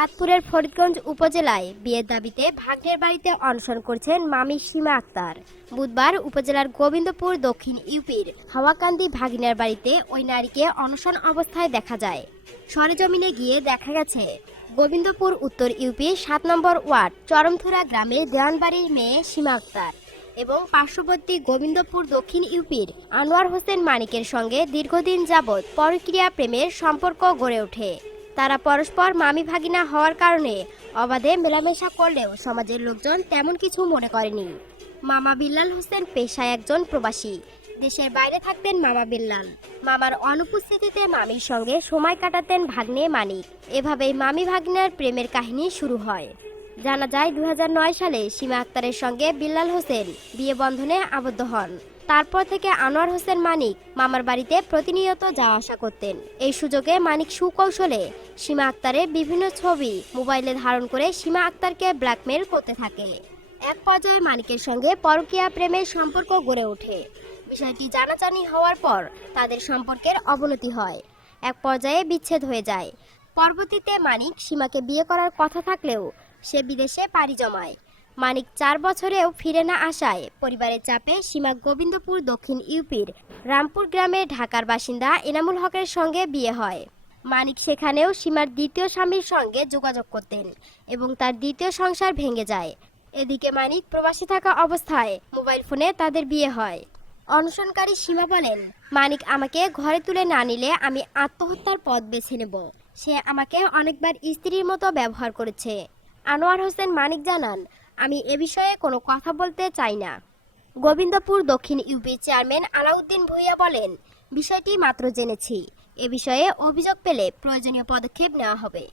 চাঁদপুরের ফরিদগঞ্জ উপজেলায় বিয়ের দাবিতে ভাগ্নের বাড়িতে অনশন করছেন মামি সীমা আক্তার। বুধবার উপজেলার গোবিন্দপুর দক্ষিণ ইউপির হাওয়াকান্দি ভাগিনার বাড়িতে ওই নারীকে অনশন অবস্থায় দেখা যায়। সরেজমিনে গিয়ে দেখা গেছে, গোবিন্দপুর উত্তর ইউপি সাত নম্বর ওয়ার্ড চরমথুরা গ্রামের দেওয়ানবাড়ির মেয়ে সীমা আক্তার এবং পার্শ্ববর্তী গোবিন্দপুর দক্ষিণ ইউপির আনোয়ার হোসেন মানিকের সঙ্গে দীর্ঘদিন যাবৎ পরক্রিয়া প্রেমের সম্পর্ক গড়ে ওঠে। তারা পরস্পর মামি ভাগিনা হওয়ার কারণে অবাধে মেলামেশা করলেও সমাজের লোকজন তেমন কিছু মনে করেনি। মামা বিল্লাল হোসেন পেশায় একজন প্রবাসী। দেশের বাইরে থাকতেন মামা বিল্লাল। মামার অনুপস্থিতিতে মামির সঙ্গে সময় কাটাতেন ভাগ্নে মানিক। এভাবেই মামি ভাগ্নের প্রেমের কাহিনী শুরু হয়। জানা যায় দু হাজার নয় সালে সীমা আক্তারের সঙ্গে বিল্লাল হোসেন বিয়ে বন্ধনে আবদ্ধ হন। তারপর থেকে আনোয়ার হোসেন মানিক মামার বাড়িতে প্রতিনিয়ত যাওয়া আসা করতেন। এই সুযোগে মানিক সুকৌশলে সীমা আক্তারের বিভিন্ন ছবি মোবাইলে ধারণ করে সীমা আক্তারকে ব্ল্যাকমেল করতে থাকে। এক পর্যায়ে মানিকের সঙ্গে পরকীয়া প্রেমের সম্পর্ক গড়ে ওঠে। বিষয়টি জানাজানি হওয়ার পর তাদের সম্পর্কের অবনতি হয়। এক পর্যায়ে বিচ্ছেদ হয়ে যায়। পরবর্তীতে মানিক সীমাকে বিয়ে করার কথা থাকলেও সে বিদেশে পাড়ি জমায়। মানিক চার বছরেও ফিরে না আসায় পরিবারের চাপে সীমা গোবিন্দপুর দক্ষিণ ইউপির রামপুর গ্রামে ঢাকার বাসিন্দা এনামুল হকের সঙ্গে বিয়ে হয়। মানিক সেখানেও সীমার দ্বিতীয় স্বামীর সঙ্গে যোগাযোগ করতেন এবং তার দ্বিতীয় সংসার ভেঙে যায়। এদিকে মানিক প্রবাসী থাকা অবস্থায় মোবাইল ফোনে তাদের বিয়ে হয়। অনশনকারী সীমা বলেন, মানিক আমাকে ঘরে তুলে না নিলে আমি আত্মহত্যার পথ বেছে নেব। সে আমাকে অনেকবার স্ত্রীর মতো ব্যবহার করেছে। আনোয়ার হোসেন মানিক জানান আমি এ বিষয়ে কোনো কথা বলতে চাই না। গোবিন্দপুর দক্ষিণ ইউপি চেয়ারম্যান আলাউদ্দিন ভুইয়া বলেন, বিষয়টি মাত্র জেনেছি। এ বিষয়ে অভিযোগ পেলে প্রয়োজনীয় পদক্ষেপ নেওয়া হবে।